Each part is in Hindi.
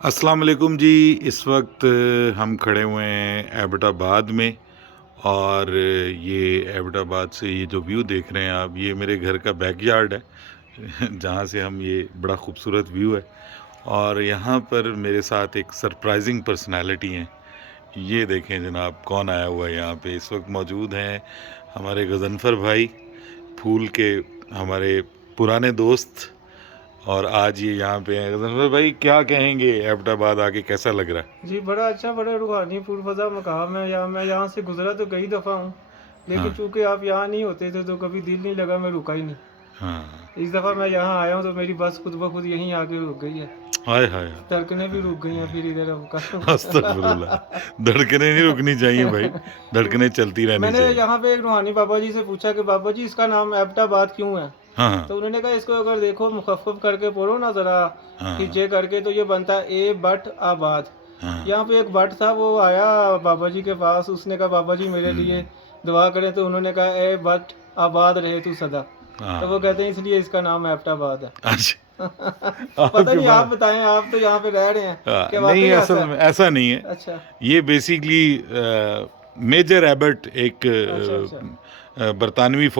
अस्सलाम वालेकुम जी। इस वक्त हम खड़े हुए हैं एबटाबाद में। और ये एबटाबाद से ये जो व्यू देख रहे हैं आप, ये मेरे घर का बैकयार्ड है जहाँ से हम ये बड़ा खूबसूरत व्यू है। और यहाँ पर मेरे साथ एक सरप्राइजिंग पर्सनालिटी हैं। ये देखें जनाब, कौन आया हुआ है यहाँ पे। इस वक्त मौजूद हैं हमारे गज़नफ़र भाई, फूल के हमारे पुराने दोस्त। और आज ये यहाँ पे हैं गज़नफ़र भाई, क्या कहेंगे एबटाबाद आके कैसा लग रहा है? जी, बड़ा अच्छा, बड़ा रूहानी पुरफ़ज़ा मकाम है यहाँ। मैं यहाँ से गुज़रा तो कई दफ़ा हूँ, लेकिन हाँ, चूँकि आप यहाँ नहीं होते थे तो कभी दिल नहीं लगा, मैं रुका ही नहीं। हाँ। इस दफ़ा मैं यहाँ आया हूँ तो मेरी बस खुद ब खुद यहीं आके रुक गई है। हाय, हाय, हाय! धड़कनें भी रुक गई हैं फिर इधर अस्तगफुरुल्लाह! धड़कनें नहीं रुकनी चाहिए भाई, तो धड़कनें चलती रहनी मैंने चाहिए। यहाँ पे एक रूहानी बाबा जी से पूछा कि बाबा जी इसका नाम एबटाबाद क्यों है? हाँ, हाँ, तो उन्होंने कहा इसको अगर देखो मुख़फ़्फ़फ़ करके पढ़ो ना ज़रा, हाँ, खींचे करके, तो ये बनता है ए बट आबाद। हाँ, यहाँ पे एक भट्ट था, वो आया बाबा जी के पास, उसने कहा बाबा जी मेरे लिए हुँ, दुआ करें, तो उन्होंने कहा ए भट्ट आबाद रहे तू सदा। तो वो हाँ। कहते हैं इसलिए इसका नाम एबटाबाद है। अच्छा, पता आपके नहीं, आप पास बताएं, आप तो यहाँ पे रह रहे हैं, क्या नहीं, वाकई असल ऐसा में है? ऐसा नहीं है। अच्छा, ये बेसिकली मेजर एबट एक अच्छा, अच्छा। बरतानवी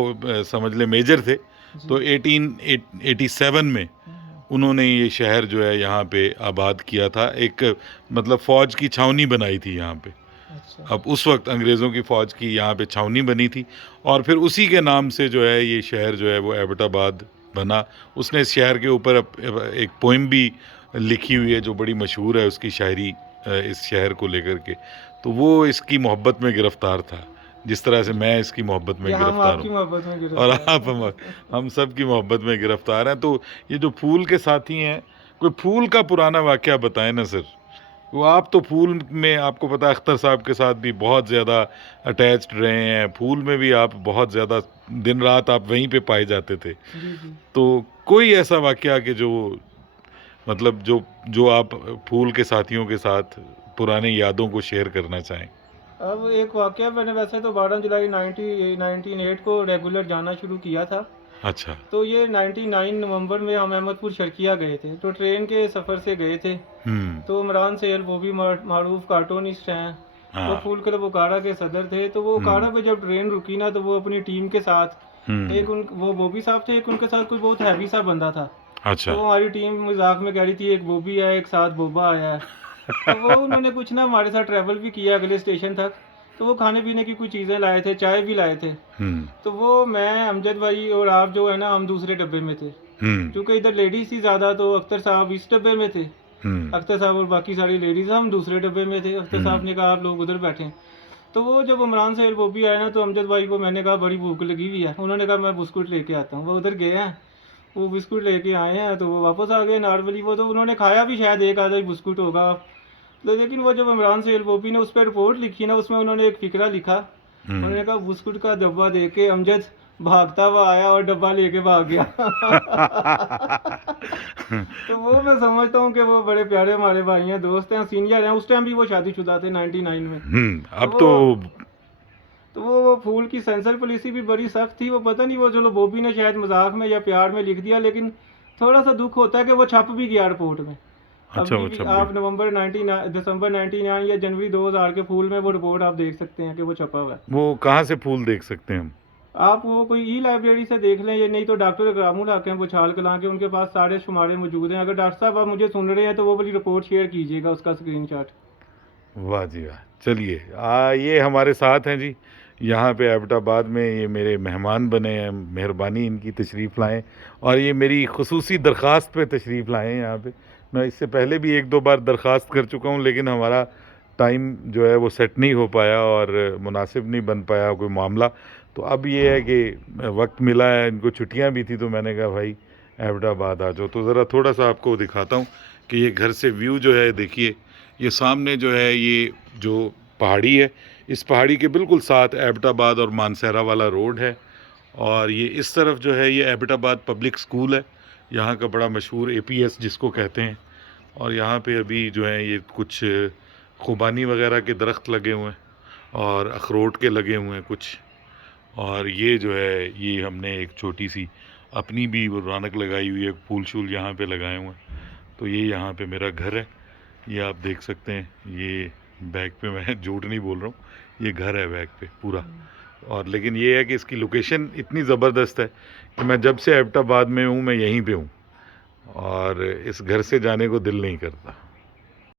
समझ लें मेजर थे। जी। तो 1887 में हम्म, उन्होंने ये शहर जो है यहाँ पे आबाद किया था। एक मतलब फ़ौज की छावनी बनाई थी यहाँ पे। अच्छा। अब उस वक्त अंग्रेज़ों की फ़ौज की यहाँ पे छावनी बनी थी। और फिर उसी के नाम से जो है ये शहर जो है वो एबटाबाद बना। उसने इस शहर के ऊपर एक पोइम भी लिखी हुई है जो बड़ी मशहूर है, उसकी शायरी इस शहर को लेकर के। तो वो इसकी मोहब्बत में गिरफ़्तार था, जिस तरह से जी, मैं इसकी मोहब्बत में या हम गिरफ़्तार आपकी हूँ। मोहब्बत में और गिरफ्तार आप हैं। हम सब की मोहब्बत में गिरफ़्तार हैं। तो ये जो फूल के साथी हैं, कोई फूल का पुराना वाक़या बताएँ ना सर। वो आप तो फूल में, आपको पता है अख्तर साहब के साथ भी बहुत ज़्यादा अटैच्ड रहे हैं। फूल में भी आप बहुत ज़्यादा दिन रात आप वहीं पे पाए जाते थे। जी, जी। तो कोई ऐसा वाक़या कि जो मतलब जो जो आप फूल के साथियों के साथ पुरानी यादों को शेयर करना चाहें? अब एक वाकया, मैंने वैसे तो 12 जुलाई 1998 को रेगुलर जाना शुरू किया था। अच्छा। तो ये 99 नवंबर में हम अहमदपुर शर्किया गए थे, तो ट्रेन के सफ़र से गए थे। हुँ। तो इमरान सैयल, वो भी मारूफ कार्टूनिस्ट हैं, वो हाँ। फूल क्लब ओकाड़ा के सदर थे। तो वो हुँ। ओकाड़ा पे जब ट्रेन रुकी ना, तो वो अपनी टीम के साथ, हुँ। एक उन वो बॉबी साहब थे, एक उनके साथ कोई बहुत हैवी सा बंदा था। अच्छा। तो वो हमारी टीम मजाक में कह रही थी एक बॉबी है, एक साथ बोबा आया है। तो वो उन्होंने कुछ ना हमारे साथ ट्रैवल भी किया अगले स्टेशन तक। तो वो खाने पीने की कुछ चीज़ें लाए थे, चाय भी लाए थे। हुँ। तो वो मैं, अमजद भाई और आप जो है ना, हम दूसरे डब्बे में थे। हुँ। क्योंकि इधर लेडीज़ थी ज़्यादा, तो अख्तर साहब इस डब्बे में थे। हुँ। अख्तर साहब और बाकी सारी लेडीज़, हम दूसरे डब्बे में थे। अख्तर हुँ। साहब ने कहा आप लोग उधर बैठें। तो वो जब इमरान सैल वो भी आए ना, तो अमजद भाई को मैंने कहा बड़ी भूख लगी हुई है। उन्होंने कहा मैं बिस्कुट लेके आता हूँ। वो उधर गए हैं, वो बिस्कुट लेके आए हैं, तो वो वापस आ गए नॉर्मली। वो तो उन्होंने खाया भी शायद एक आधा ही बिस्कुट होगा। तो लेकिन वो जब इमरान सैल बोपी ने उस पर रिपोर्ट लिखी ना, उसमें उन्होंने एक फ़िक्रा लिखा। हुँ। उन्होंने कहा बिस्कुट का डब्बा दे के अमजद भागता हुआ आया और डब्बा लेके भाग गया। तो वो मैं समझता हूँ कि वो बड़े प्यारे हमारे भाई हैं, दोस्त हैं, सीनियर हैं। उस टाइम भी वो शादीशुदा थे 99 में। तो अब वो तो तो वो फूल की सेंसर पॉलिसी भी बड़ी सख्त थी। वो पता नहीं, वो चलो बॉबी ने शायद मजाक में या प्यार में लिख दिया, लेकिन थोड़ा सा दुख होता है कि वो छप भी गया रिपोर्ट में। अच्छा, अभी वो भी छब्बीस। आप नवंबर 99, दिसंबर 99 या जनवरी 2000 के फूल में वो रिपोर्ट आप देख सकते हैं कि वो छपा हुआ है। वो कहाँ से फूल देख सकते हैं हम? आप वो कोई ई लाइब्रेरी से देख लें, या नहीं तो डॉक्टर इकरामुल हक हैं, वो छाल कलां के, उनके पास सारे शुमारे मौजूद हैं। अगर डॉक्टर साहब आप मुझे सुन रहे हैं तो वो वाली रिपोर्ट शेयर कीजिएगा, उसका स्क्रीनशॉट। वाह जी वाह! चलिए, ये हमारे साथ हैं जी, यहाँ पे एबटाबाद में ये मेरे मेहमान बने हैं। मेहरबानी इनकी तशरीफ़ लाएँ। और ये मेरी ख़ुसूसी दरख़्वास्त पे तशरीफ़ लाए हैं यहाँ पे। मैं इससे पहले भी 1-2 बार दरख़्वास्त कर चुका हूँ, लेकिन हमारा टाइम जो है वो सेट नहीं हो पाया और मुनासिब नहीं बन पाया कोई मामला। तो अब ये है कि वक़्त मिला है, इनको छुट्टियाँ भी थी, तो मैंने कहा भाई एबटाबाद आ जाओ। तो ज़रा थोड़ा-सा आपको दिखाता हूँ कि ये घर से व्यू जो है देखिए। ये सामने जो है ये जो पहाड़ी है, इस पहाड़ी के बिल्कुल साथ एबटाबाद और मानसहरा वाला रोड है। और ये इस तरफ जो है ये एबटाबाद पब्लिक स्कूल है, यहाँ का बड़ा मशहूर एपीएस जिसको कहते हैं। और यहाँ पे अभी जो है ये कुछ खुबानी वगैरह के दरख्त लगे हुए हैं और अखरोट के लगे हुए हैं कुछ। और ये जो है ये हमने एक छोटी सी अपनी भी वो रौनक लगाई हुई है, फूल शूल यहाँ पे लगाए हुए हैं। तो ये यहाँ पे मेरा घर है। ये आप देख सकते हैं, ये बैग पे मैं झूठ नहीं बोल रहा हूँ, ये घर है बैग पे पूरा। और लेकिन ये है कि इसकी लोकेशन इतनी ज़बरदस्त है कि मैं जब से एबटाबाद में हूँ मैं यहीं पे हूँ और इस घर से जाने को दिल नहीं करता।